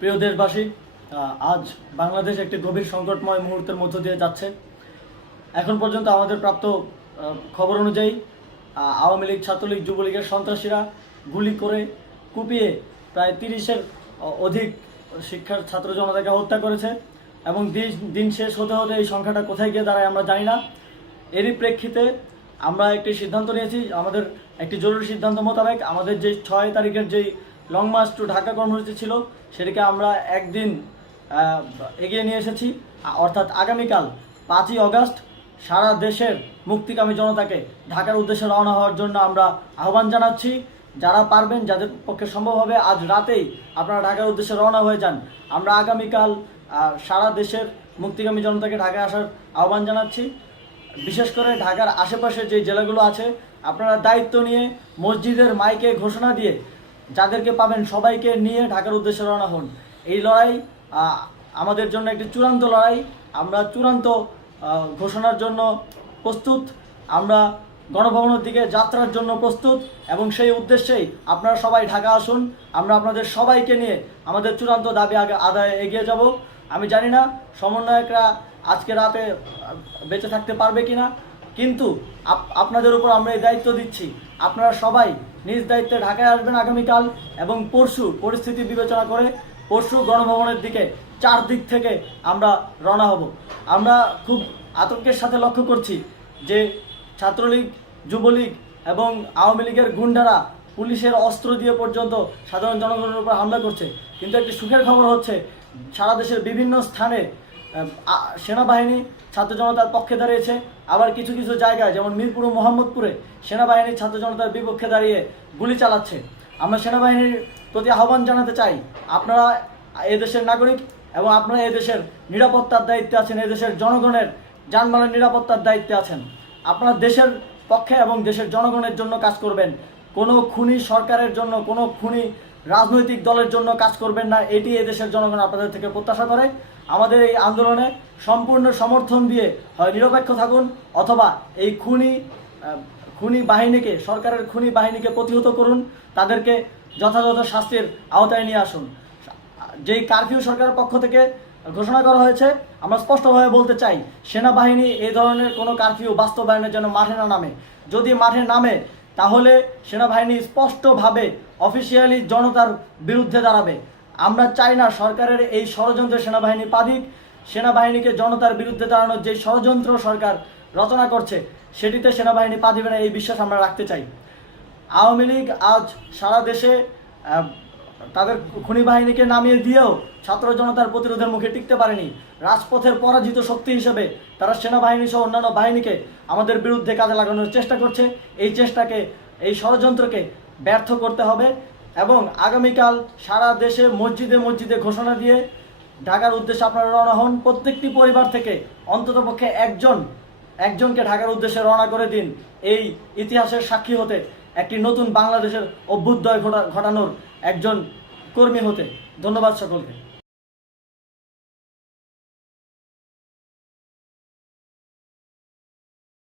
প্রিয় দেশবাসী, আজ বাংলাদেশ একটি গভীর সংকটময় মুহূর্তের মধ্য দিয়ে যাচ্ছে। এখন পর্যন্ত আমাদের প্রাপ্ত খবর অনুযায়ী আওয়ামী লীগ, ছাত্রলীগ, যুবলীগের সন্ত্রাসীরা গুলি করে কুপিয়ে প্রায় 30-এর অধিক শিক্ষার ছাত্র জনতাকে হত্যা করেছে এবং দিন শেষ হতে হতে এই সংখ্যাটা কোথায় গিয়ে দাঁড়ায় আমরা জানি না। এরই প্রেক্ষিতে আমরা একটি সিদ্ধান্ত নিয়েছি। আমাদের একটি জরুরি সিদ্ধান্ত মোতাবেক আমাদের যে 6 তারিখের যেই লং মার্চ টু ঢাকা কর্মসূচি ছিল সেটিকে আমরা একদিন এগিয়ে নিয়ে এসেছি। অর্থাৎ আগামীকাল 5ই অগাস্ট সারা দেশের মুক্তিকামী জনতাকে ঢাকার উদ্দেশ্যে রওনা হওয়ার জন্য আমরা আহ্বান জানাচ্ছি। যারা পারবেন, যাদের পক্ষে সম্ভব হবে, আজ রাতেই আপনারা ঢাকার উদ্দেশ্যে রওনা হয়ে যান। আমরা আগামীকাল সারা দেশের মুক্তিকামী জনতাকে ঢাকায় আসার আহ্বান জানাচ্ছি। বিশেষ করে ঢাকার আশেপাশে যে জেলাগুলো আছে, আপনারা দায়িত্ব নিয়ে মসজিদের মাইকে ঘোষণা দিয়ে যাদেরকে পাবেন সবাইকে নিয়ে ঢাকার উদ্দেশ্যে রওনা হন। এই লড়াই আমাদের জন্য একটি চূড়ান্ত লড়াই। আমরা চূড়ান্ত ঘোষণার জন্য প্রস্তুত। আমরা গণভবনের দিকে যাত্রার জন্য প্রস্তুত এবং সেই উদ্দেশ্যেই আপনারা সবাই ঢাকা আসুন। আমরা আপনাদের সবাইকে নিয়ে আমাদের চূড়ান্ত দাবি আদায়ে এগিয়ে যাব। আমি জানি না সমন্বয়করা আজকে রাতে বেঁচে থাকতে পারবে কিনা, কিন্তু আপনাদের উপর আমরা এই দায়িত্ব দিচ্ছি। আপনারা সবাই নিজ দায়িত্বে ঢাকায় আসবেন আগামীকাল এবং পরশু পরিস্থিতি বিবেচনা করে পরশু গণভবনের দিকে 4 দিক থেকে আমরা রওনা হব। আমরা খুব আতঙ্কের সাথে লক্ষ্য করছি যে ছাত্রলীগ, যুবলীগ এবং আওয়ামী লীগের গুন্ডারা পুলিশের অস্ত্র দিয়ে পর্যন্ত সাধারণ জনগণের উপর হামলা করছে। কিন্তু একটি সুখের খবর হচ্ছে, সারা দেশের বিভিন্ন স্থানে সেনাবাহিনী ছাত্র জনতার পক্ষে দাঁড়িয়েছে। আবার কিছু কিছু জায়গায় যেমন মিরপুর ও মোহাম্মদপুরে সেনাবাহিনী ছাত্র জনতার বিপক্ষে দাঁড়িয়ে গুলি চালাচ্ছে। আমরা সেনাবাহিনীর প্রতি আহ্বান জানাতে চাই, আপনারা এদেশের নাগরিক এবং আপনারা এদেশের নিরাপত্তার দায়িত্বে আছেন, এদেশের জনগণের যানবাহনের নিরাপত্তার দায়িত্বে আছেন। আপনারা দেশের পক্ষে এবং দেশের জনগণের জন্য কাজ করবেন। কোনো খুনি সরকারের জন্য, কোনো খুনি রাজনৈতিক দলের জন্য কাজ করবেন না। এটি এদেশের জনগণ আপনাদের থেকে প্রত্যাশা করে। আমাদের এই আন্দোলনে সম্পূর্ণ সমর্থন দিয়ে হয় নিরপেক্ষ থাকুন, অথবা এই খুনি বাহিনীকে, সরকারের খুনি বাহিনীকে প্রতিহত করুন, তাদেরকে যথাযথ শাস্তির আওতায় নিয়ে আসুন। যেই কারফিউ সরকারের পক্ষ থেকে ঘোষণা করা হয়েছে, আমরা স্পষ্টভাবে বলতে চাই, সেনাবাহিনী এই ধরনের কোনো কারফিউ বাস্তবায়নের জন্য মাঠে না নামে। যদি মাঠে নামে তাহলে সেনাবাহিনী স্পষ্টভাবে অফিসিয়ালি জনতার বিরুদ্ধে দাঁড়াবে। আমরা চাই না সরকারের এই ষড়যন্ত্রে সেনাবাহিনী পা দিক। সেনাবাহিনীকে জনতার বিরুদ্ধে দাঁড়ানোর যে ষড়যন্ত্র সরকার রচনা করছে সেটিতে সেনাবাহিনী পা দিবে না, এই বিশ্বাস আমরা রাখতে চাই। আওয়ামী লীগ আজ সারা দেশে তাদের খুনি বাহিনীকে নামিয়ে দিয়েও ছাত্র জনতার প্রতিরোধের মুখে টিকতে পারেনি। রাজপথের পরাজিত শক্তি হিসেবে তারা সেনাবাহিনী সহ অন্যান্য বাহিনীকে আমাদের বিরুদ্ধে কাজে লাগানোর চেষ্টা করছে। এই চেষ্টাকে, এই ষড়যন্ত্রকে ব্যর্থ করতে হবে এবং আগামীকাল সারা দেশে মসজিদে মসজিদে ঘোষণা দিয়ে ঢাকার উদ্দেশ্যে আপনারা রওনা হন। প্রত্যেকটি পরিবার থেকে অন্ততপক্ষে একজনকে ঢাকার উদ্দেশ্যে রওনা করে দিন, এই ইতিহাসের সাক্ষী হতে, একটি নতুন বাংলাদেশের অভ্যুদয় ঘটানোর একজন কর্মী হতে। ধন্যবাদ সকলকে।